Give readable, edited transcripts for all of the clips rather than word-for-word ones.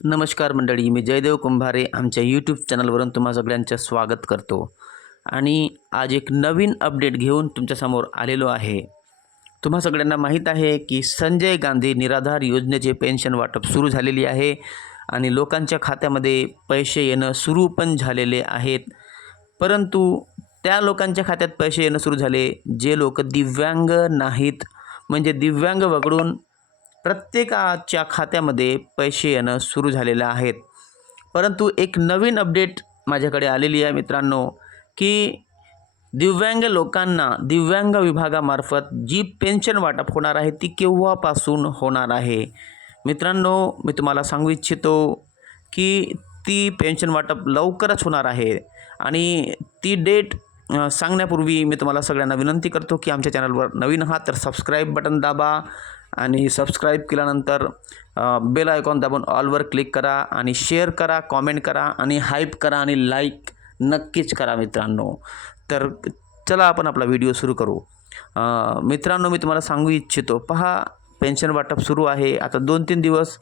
नमस्कार मंडळी, मी जयदेव कुंभारे आमच्या यूट्यूब चॅनलवरून तुम्हा सगळ्यांचं स्वागत करतो आणि आज एक नवीन अपडेट घेऊन तुमच्यासमोर आलेलो आहे। तुम्हा सगळ्यांना माहीत आहे की संजय गांधी निराधार योजनेचे पेन्शन वाटप सुरू झालेली आहे आणि लोकांच्या खात्यामध्ये पैसे येणं सुरू पण झालेले आहेत। परंतु त्या लोकांच्या खात्यात पैसे येणं सुरू झाले जे लोक दिव्यांग नाहीत, म्हणजे दिव्यांग वगळून प्रत्येकाच्या खात्यामध्ये पैसे येणं सुरू झालेले आहेत। परंतु एक नवीन अपडेट माझ्याकडे आलेली आहे मित्रांनो, की दिव्यांग लोकांना दिव्यांग विभागामार्फत जी पेन्शन वाटप होणार आहे ती केव्हापासून होणार आहे। मित्रांनो, मी तुम्हाला सांगू इच्छितो की ती पेन्शन वाटप लवकरच होणार आहे आणि ती डेट सांगण्यापूर्वी मी तुम्हाला सगळ्यांना विनंती करतो की आमच्या चॅनलवर नवीन आहात तर सबस्क्राईब बटन दाबा आणि सबस्क्राईब केल्यानंतर बेल आयकॉन दाबून ऑलवर क्लिक करा आणि शेअर करा, कॉमेंट करा आणि हाईप करा आणि लाईक नक्कीच करा मित्रांनो। तर चला आपण आपला व्हिडिओ सुरू करू। मित्रांनो, मी तुम्हाला सांगू इच्छितो, पहा पेन्शन वाटप सुरू आहे। आता 2-3 दिवस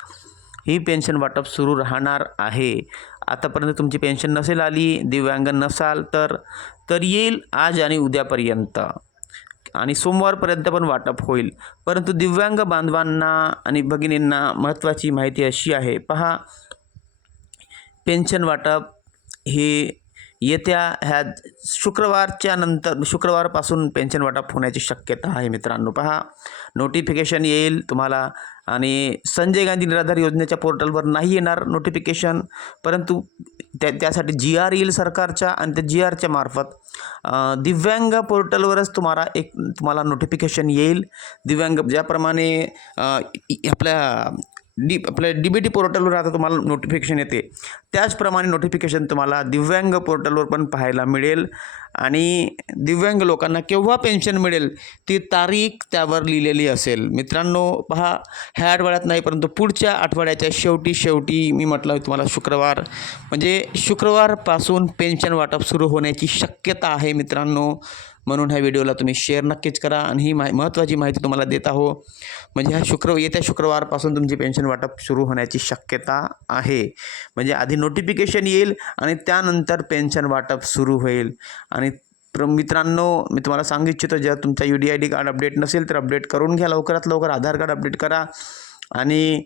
ही पेन्शन वाटप सुरू राहणार आहे। आतापर्यंत तुमची पेन्शन नसेल आली, दिव्यांग नसाल तर येईल आज आणि उद्यापर्यंत आणि सोमवारपर्यंत पण वाटप होईल। परंतु दिव्यांग बांधवांना आणि भगिनींना महत्त्वाची माहिती अशी आहे, पहा पेन्शन वाटप हे येत्या ह्या शुक्रवारपासून पेन्शन वाटप होण्याची शक्यता आहे मित्रांनो। पहा नोटिफिकेशन येईल तुम्हाला आणि संजय गांधी निराधार योजनेच्या पोर्टलवर नाही येणार नोटिफिकेशन, परंतु त्यासाठी GR येईल सरकारच्या आणि त्या GRच्या मार्फत दिव्यांग पोर्टलवरच तुम्हाला नोटिफिकेशन येईल। दिव्यांग ज्याप्रमाणे आपल्या DBT पोर्टलवर आता तुम्हाला नोटिफिकेशन येते, त्याचप्रमाणे नोटिफिकेशन तुम्हाला दिव्यांग पोर्टलवर पण पाहायला मिळेल आणि दिव्यांग लोकांना केव्हा पेन्शन मिळेल ती तारीख त्यावर लिहिलेली असेल। मित्रांनो, पहा ह्या आठवड्यात नाही परंतु पुढच्या आठवड्याच्या शेवटी मी म्हटलं तुम्हाला शुक्रवार, म्हणजे शुक्रवारपासून पेन्शन वाटप सुरू होण्याची शक्यता आहे मित्रांनो। म्हणून ह्या व्हिडिओला तुम्ही शेअर नक्कीच करा आणि ही महत्त्वाची माहिती तुम्हाला देत आहो, म्हणजे येत्या शुक्रवारपासून तुमची पेन्शन वाटप सुरू होण्याची शक्यता आहे। म्हणजे आधी नोटिफिकेशन येईल आणि त्यानंतर पेन्शन वाटप सुरू होईल। आणि मित्रांनो, मी तुम्हाला सांगू इच्छितो, जर तुमचा UDID कार्ड अपडेट नसेल तर अपडेट करून घ्या लवकरात लवकर। आधार कार्ड अपडेट करा आणि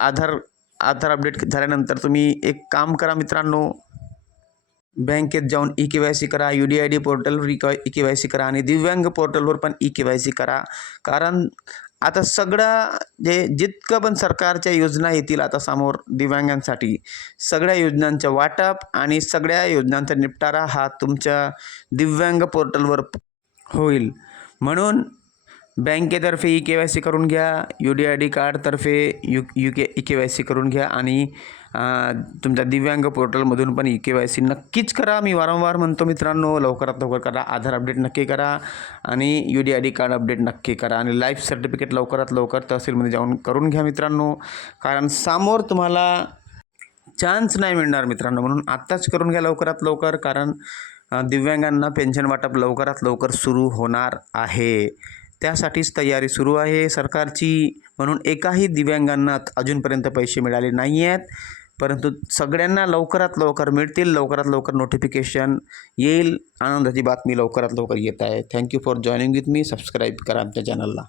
आधार अपडेट झाल्यानंतर तुम्ही एक काम करा मित्रांनो, बँकेत जाऊन EKYC करा, UDID पोर्टलवर EKYC करा आणि दिव्यांग पोर्टलवर पण EKYC करा। कारण आता सगळं जितकं पण सरकारच्या योजना येतील आता समोर दिव्यांगांसाठी, सगळ्या योजनांचं वाटप आणि सगळ्या योजनांचा निपटारा हा तुमच्या दिव्यांग पोर्टलवर होईल। म्हणून बँकेतर्फे EKYC करून घ्या, UDID कार्डतर्फे EKYC करून घ्या आणि तुमच्या दिव्यांग पोर्टलमधून पण EKYC नक्कीच करा। मी वारंवार म्हणतो मित्रांनो, लवकरात लवकर करा। आधार अपडेट नक्की करा आणि UDID कार्ड अपडेट नक्की करा आणि लाईफ सर्टिफिकेट लवकरात लवकर तहसीलमध्ये जाऊन करून घ्या मित्रांनो, कारण समोर तुम्हाला चान्स नाही मिळणार मित्रांनो। म्हणून आत्ताच करून घ्या लवकरात लवकर, कारण दिव्यांगांना पेन्शन वाटप लवकरात लवकर सुरू होणार आहे। त्यासाठीच तयारी सुरू आहे सरकारची। म्हणून एकाही दिव्यांगांना अजूनपर्यंत पैसे मिळाले नाही आहेत, परंतु सगळ्यांना लवकरात लवकर मिळतील। लवकरात लवकर नोटिफिकेशन येईल, आनंदाची बातमी लवकरात लवकर येत आहे। Thank you for joining with me. Subscribe करा आमच्या चॅनलला।